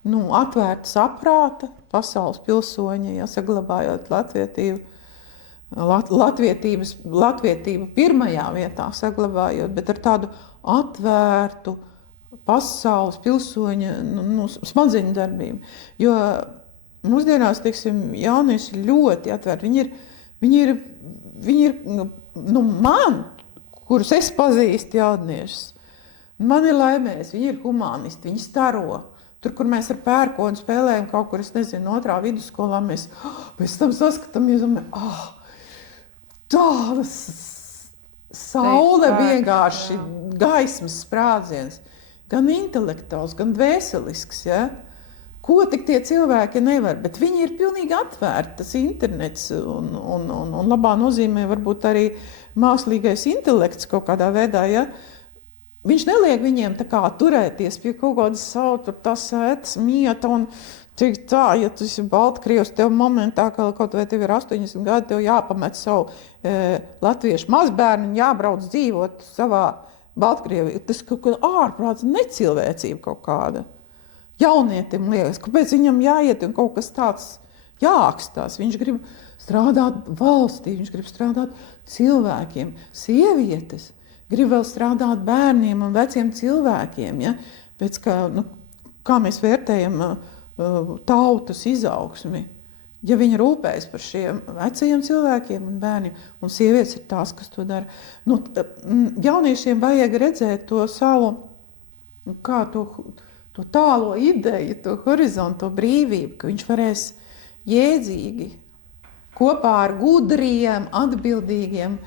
atvērta saprāta pasaules pilsoņa, ja saglabājot latvietību pirmajā vietā saglabājot, bet ar tādu atvērtu pasaules pilsoņa smadzeņu darbību. Jo mūsdienās, teiksim, jaunieši ļoti atvērti. Viņi ir man, kurus es pazīstu jauniešus, man ir laimēs, viņi ir humanisti, viņi staro. Tur, kur mēs ar pērkonu spēlējam kaut kur, es nezinu, 2. vidusskolā, mēs pēc tam saskatāmies un tādas saule vienkārši gaismas sprādziens, gan intelektuāls, gan dvēselisks, ja? ko tik tie cilvēki nevar, bet viņi ir pilnīgi atvērti, tas internets un labā nozīmē varbūt arī mākslīgais intelekts kaut kādā veidā, ja? Viņš neliek viņiem tā kā turēties pie kaut kādas savu, tur tas ētas mieta un tik tā, ja tu esi Baltkrievs, tev momentā, kaut vai tev ir 80 gadi, tev jāpamet savu latviešu mazbērnu un jābrauc dzīvot savā Baltkrievī. Tas kaut kā ārprāts necilvēcība kaut kāda. Jaunietim liekas, kāpēc viņam jāiet un kaut kas tāds jāakstās. Viņš grib strādāt valstī, viņš grib strādāt cilvēkiem, sievietes. Grib vēl strādāt bērniem un veciem cilvēkiem. Ja? Pēc kā mēs vērtējam tautas izaugsmi. Ja viņi rūpējas par šiem vecajiem cilvēkiem un bērniem, un sievietes ir tās, kas to dara. Jauniešiem vajag redzēt to savu, kā to tālo ideju, to horizontu, to brīvību, ka viņš varēs jēdzīgi kopā ar gudriem, atbildīgiem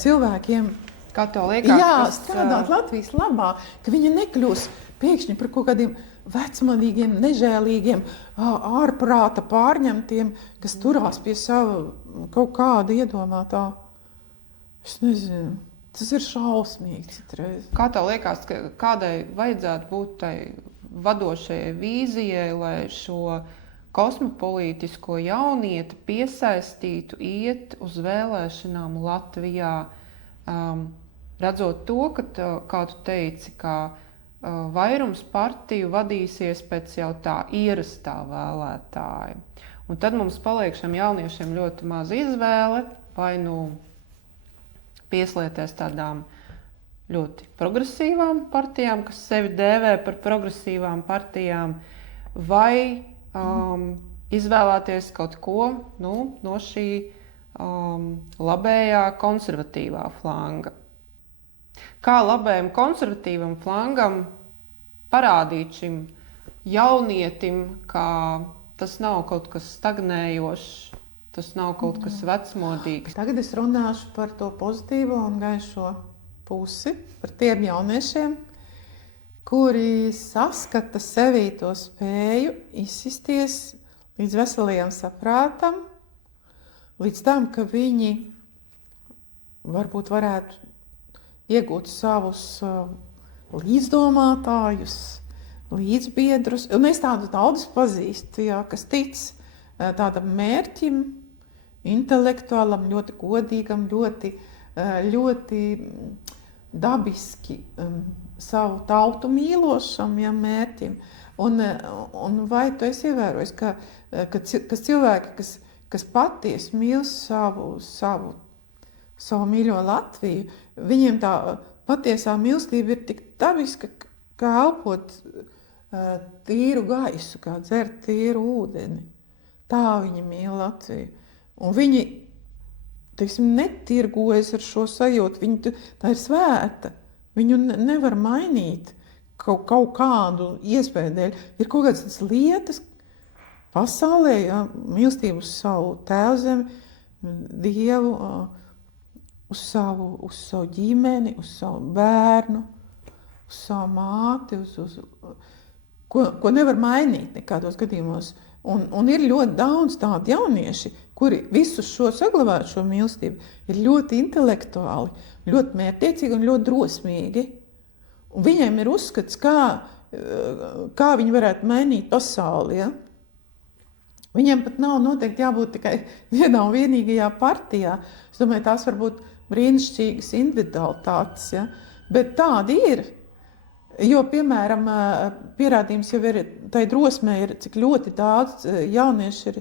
cilvēkiem Kā tev liekas, strādāt Latvijas labā, ka viņi nekļūs pēkšņi par kaut kādiem vecmanīgiem, nežēlīgiem, ārprāta pārņemtiem, kas turās pie sava kaut kāda iedomātā. Es nezinu, tas ir šausmīgi citreiz. Kā tev liekas, kādai vajadzētu būt tai vadošajai vīzijai, lai šo kosmopolītisko jaunieti piesaistītu iet uz vēlēšanām Latvijā, redzot to, ka, kā tu teici, ka vairums partiju vadīsies pēc jau tā ierastā vēlētāja. Un tad mums paliek šiem jauniešiem ļoti maz izvēle, vai pieslieties tādām ļoti progresīvām partijām, kas sevi dēvē par progresīvām partijām, vai izvēlēties kaut ko no šī labējā konservatīvā flanga. Kā labējam konservatīvam flangam parādīt šim jaunietim, ka tas nav kaut kas stagnējošs, tas nav kaut kas vecmodīgs. Tagad es runāšu par to pozitīvo un gaišo pusi, par tiem jauniešiem, kuri saskata sevī to spēju izsisties līdz veselajam saprātam, līdz tam, ka viņi varbūt varētu iegūt savus līdzdomātājus, līdzbiedrus. Un es tādu daudz pazīstu, kas tic tādam mērķim, intelektuālam, ļoti godīgam, ļoti dabiski savu tautu mīlošam mērķim. Un vai tu esi ievērojis, ka cilvēki, kas patiesi mīl savu mīļo Latviju, viņiem tā patiesā mīlestība ir tik dabiska, kā elpot tīru gaisu, kā dzert tīru ūdeni. Tā viņi mīl Latviju. Un viņi, netirgojas ar šo sajūtu. Tā ir svēta. Viņu nevar mainīt kaut kādu iespēju dēļ. Ir kaut kādas lietas pasaulē, mīlestību uz savu tēvzemi, Dievu, uz savu ģimeni, uz savu bērnu, uz savu māti, ko nevar mainīt nekādos gadījumos. Un ir ļoti daudz tādu jaunieši, kuri visu šo saglabātu šo mīlestību, ir ļoti intelektuāli, ļoti mērķtiecīgi un ļoti drosmīgi. Un viņiem ir uzskats, kā viņi varētu mainīt pasauli. Ja? Viņiem pat nav noteikti jābūt tikai vienā un vienīgajā partijā. Es domāju, tās var būt brīnišķīgas individualitātes, ja? Bet tādi ir. Jo, piemēram, pierādījums jau ir, tai drosmē ir, cik ļoti daudz jaunieši ir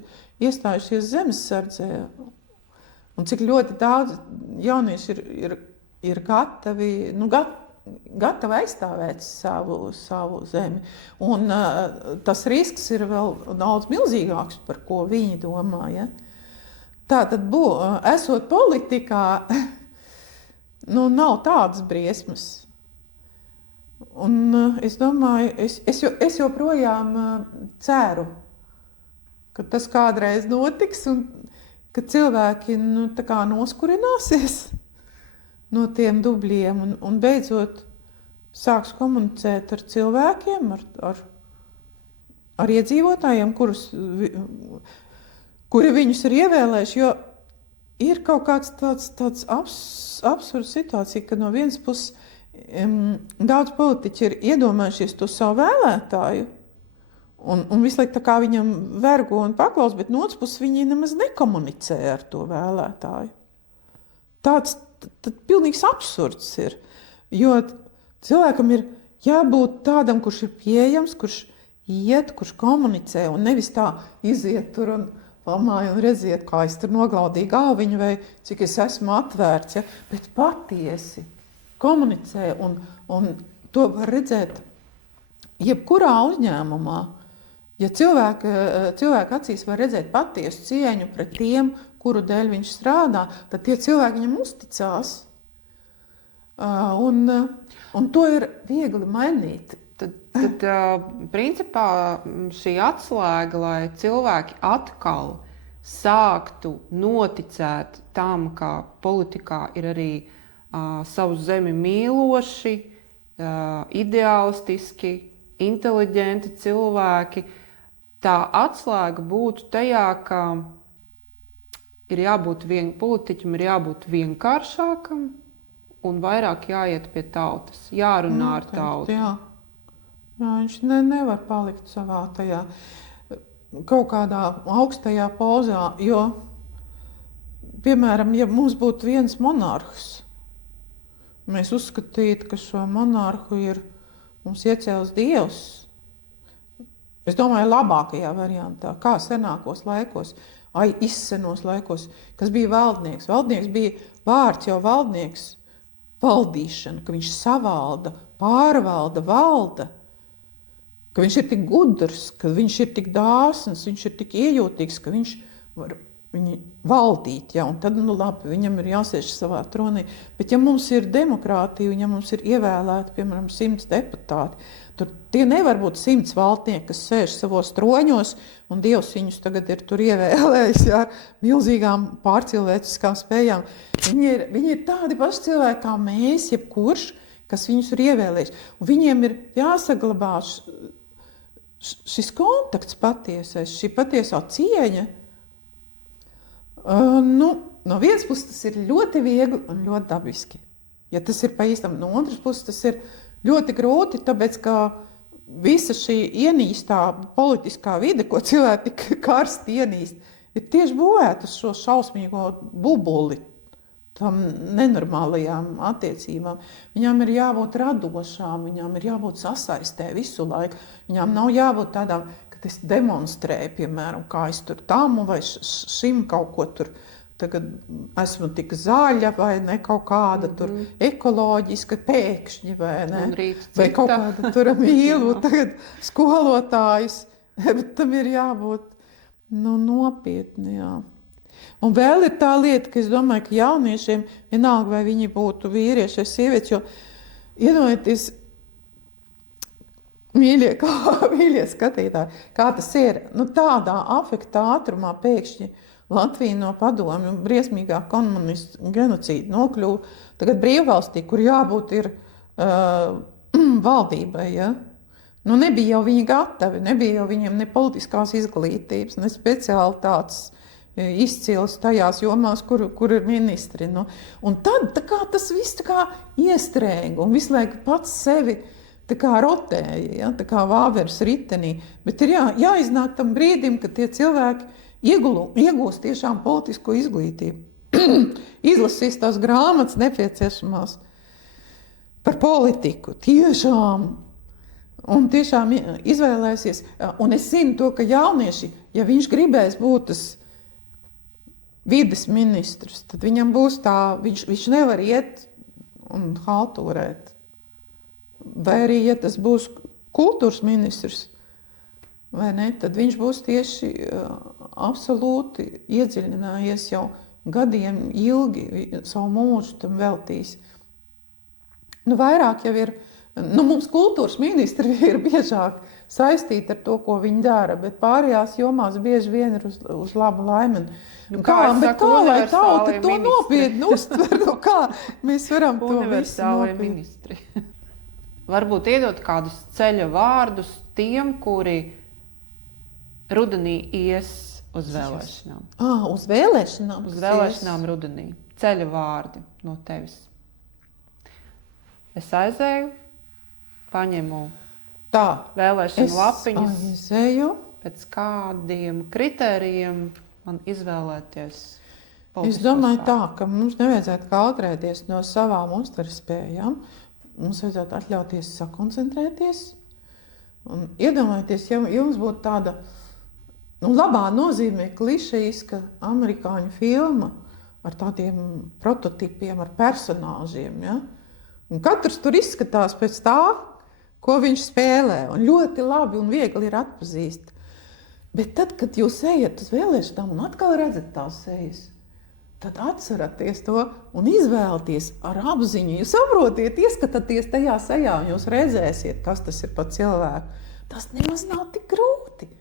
iestājušies zemesardzē. Un cik ļoti daudz jaunieši ir gatavi, gatavi aizstāvēt savu zemi. Un tas risks ir vēl daudz milzīgāks, par ko viņi domā. Ja? Tātad, esot politikā, nav tādas briesmas. Un es domāju, es joprojām ceru, ka tas kādreiz notiks un ka cilvēki tā kā noskurināsies no tiem dubļiem un beidzot sāks komunicēt ar cilvēkiem, ar iedzīvotājiem, kuri viņus ir ievēlējuši, jo ir kaut kāds tāds absurds situācija, ka no vienas puses daudz politiķi ir iedomājušies to savu vēlētāju un visu laiku tā kā viņam vergo un paklaus, bet no otras puses viņi nemaz nekomunicē ar to vēlētāju. Tāds pilnīgs absurds ir, jo cilvēkam ir jābūt tādam, kurš ir pieejams, kurš iet, kurš komunicē un nevis tā iziet tur un pamāja un redziet, kā es tur noglaudīju galviņu vai cik es esmu atvērts, ja? Bet patiesi komunicē un to var redzēt jebkurā uzņēmumā. Ja cilvēka acīs var redzēt patiesu cieņu pret tiem, kuru dēļ viņš strādā, tad tie cilvēki viņam uzticās. Un to ir viegli mainīt. Tad principā šī atslēga, lai cilvēki atkal sāktu noticēt tam, ka politikā ir arī savu zemi mīloši, ideālistiski, inteliģenti cilvēki, tā atslēga būtu tajā, ka politiķim ir jābūt vienkāršākam un vairāk jāiet pie tautas, jārunā ar tautu. Jā, viņš nevar palikt savā tajā kaut kādā augstajā pozā, jo, piemēram, ja mums būtu viens monarhs, mēs uzskatītu, ka šo monarhu ir mums iecēlis Dievs. Es domāju, labākajā variantā, kā senākos laikos, izsenos laikos, kas bija valdnieks. Valdnieks bija vārds jau valdnieks, valdīšana, ka viņš savalda, pārvalda, valda, ka viņš ir tik gudrs, ka viņš ir tik dāsns, viņš ir tik iejūtīgs, ka viņš var viņu valdīt, ja, un tad, labi, viņam ir jāsēž savā tronī. Bet ja mums ir demokrātija, un ja mums ir ievēlēti, piemēram, 100 deputāti, tur tie nevar būt 100 valdnieki, kas sēž savos troņos, un Dievs viņus tagad ir tur ievēlējis, ja, milzīgām pārcilvēciskām spējām. Viņi ir tādi paši cilvēki kā mēs, jebkurš, kas viņus ir ievēlējis. Un viņiem ir jāsaglabā šis kontakts patiesais, šī patiesā cieņa. No vienas puses tas ir ļoti viegli un ļoti dabiski. Ja tas ir pa īstam, no otras puses tas ir ļoti grūti, tāpēc, ka visa šī ienīstā politiskā vide, ko cilvēki tik karsti ienīst, ir tieši būvēta uz šo šausmīgo bubuli, tam nenormālajām attiecībām. Viņām ir jābūt radošām, viņām ir jābūt sasaistē visu laiku. Viņām nav jābūt tādām, kad es demonstrēju, piemēram, kā es tur tam vai šim kaut ko tur tagad esmu tik zaļa vai ne kaut kāda tur ekoloģiska pēkšņi vai ne. Vai kaut kāda tur mīlu tagad skolotājus. Bet tam ir jābūt nopietni, jā. Un vēl ir tā lieta, ka es domāju, ka jauniešiem vienalga, vai viņi būtu vīrieši vai sievietes, jo iedomājieties, mīļie skatītāji, kā tas ir, tādā afekta ātrumā pēkšņi Latvija no padomju briesmīgā komunistu genocīda nokļuva tagad brīvvalstī, kur jābūt ir valdībai, ja? Nebija jau viņi gatavi, nebija jau viņiem ne politiskās izglītības, ne speciālitātes izcils tajās jomās, kur ir ministri. Un tad tas viss iestrēga un visu laiku pats sevi rotēja, ja? Tā kā vāveres ritenī. Bet ir jāiznāk tam brīdim, kad tie cilvēki iegūst tiešām politisko izglītību. Izlasīs tās grāmatas nepieciešamās par politiku. Tiešām. Un tiešām izvēlēsies. Un es zinu to, ka jaunieši, ja viņš gribēs būt tas vides ministrs, tad viņam būs viņš nevar iet un haltūrēt. Vai arī, ja tas būs kultūras ministrs, vai ne, tad viņš būs tieši absolūti iedziļinājies jau gadiem ilgi, savu mūžu tam veltīs. Vairāk jau ir, mums kultūras ministri ir biežāk saistīti ar to, ko viņi dara, bet pārējās jomās bieži vien ir uz labu laimi. Kā lai tauta to nopietni uztver? Kā mēs varam to visu nopietni? Varbūt iedot kādus ceļa vārdus tiem, kuri rudenī ies uz vēlēšanām. Uz vēlēšanām? Uz vēlēšanām rudenī. Ceļa vārdi no tevis. Es aizēju, paņemu vēlēšanu lapiņas. Aizēju. Pēc kādiem kritērijiem man izvēlēties politiskos Es domāju tā, vārdus? ka mums nevajadzētu kautrēties no savām uztveres spējām. Mums vajadzētu atļauties sakoncentrēties. Un iedomājieties, ja jums būtu tāda labā nozīmē klišejiska amerikāņu filma ar tādiem prototipiem, ar personāžiem. Ja? Un katrs tur izskatās pēc tā, ko viņš spēlē. Un ļoti labi un viegli ir atpazīst. Bet tad, kad jūs ejat uz vēlēšanām un atkal redzat tās sejas, tad atceraties to un izvēlieties ar apziņu. Jūs saprotiet, ieskatāties tajā sejā un jūs redzēsiet, kas tas ir pa cilvēku. Tas nemaz nav tik grūti.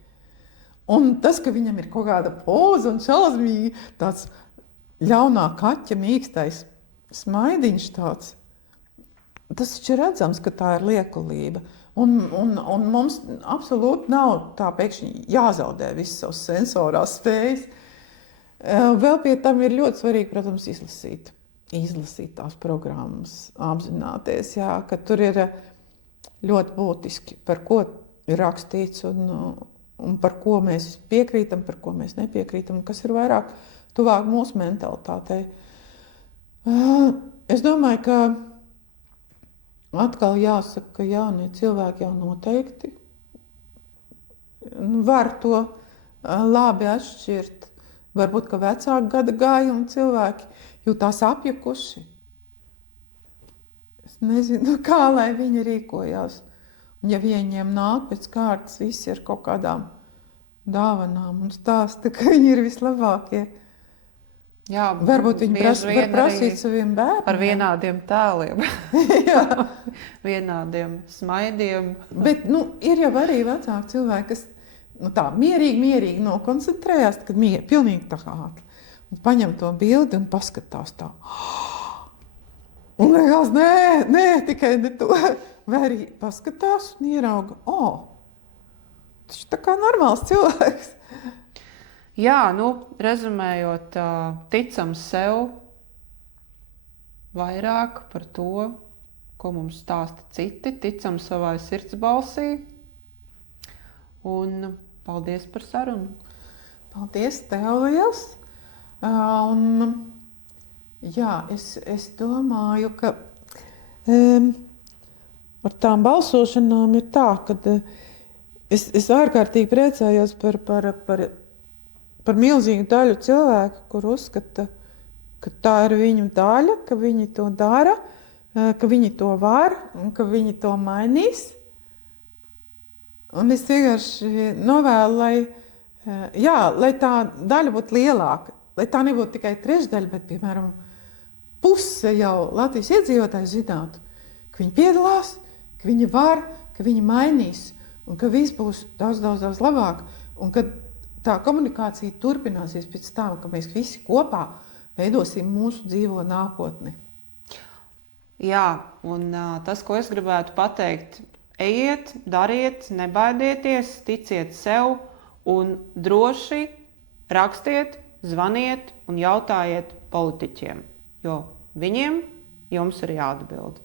Un tas, ka viņam ir kaut kāda poza un šausmīgi tāds ļaunā kaķa mīkstais smaidiņš tāds, tas taču ir redzams, ka tā ir liekulība. Un mums absolūti nav tā pēkšņi jāzaudē visas savas sensorās spējas. Vēl pie tam ir ļoti svarīgi, protams, izlasīt tās programmas, apzināties, jā, ka tur ir ļoti būtiski, par ko ir rakstīts un par ko mēs piekrītam, par ko mēs nepiekrītam, kas ir vairāk tuvāk mūsu mentalitātei. Es domāju, ka atkal jāsaka, ka jaunie cilvēki jau noteikti var to labi atšķirt. Varbūt, ka vecāku gada gājuma cilvēki jūtās apjukuši. Es nezinu, kā lai viņi rīkojās. Un ja viņiem nāk pēc kārtas visi ar kaut kādām dāvanām un stāsta, ka viņi ir vislabākie. Jā, varbūt viņi var prasīt saviem bērniem. Par vienādiem tēliem. Jā. Vienādiem smaidiem. Bet ir jau arī vecāki cilvēki, kas tā mierīgi nokoncentrējās, kad pilnīgi tā ātri. Un paņem to bildi un paskatās tā. Un liekas, nē, tikai ne to. Vai arī paskatās un ierauga, tas ir tā kā normāls cilvēks. Jā, rezumējot, ticam sev vairāk par to, ko mums stāsta citi, ticam savai sirdsbalsī un paldies par sarunu. Paldies tev liels. Es domāju, ka ar tām balsošanām ir tā, ka es ārkārtīgi priecājos par milzīgu daļu cilvēku, kur uzskata, ka tā ir viņu daļa, ka viņi to dara, ka viņi to var un ka viņi to mainīs. Un es vienkārši novēlu, lai tā daļa būtu lielāka, lai tā nebūtu tikai trešdaļa, bet, piemēram, puse jau Latvijas iedzīvotāji zinātu, ka viņi piedalās, ka viņi var, ka viņi mainīs un ka viss būs daudz labāk un ka tā komunikācija turpināsies pēc tam, ka mēs visi kopā veidosim mūsu dzīvo nākotni. Jā, un tas, ko es gribētu pateikt, ejiet, dariet, nebaidieties, ticiet sev un droši rakstiet, zvaniet un jautājiet politiķiem, jo viņiem jums ir jāatbild.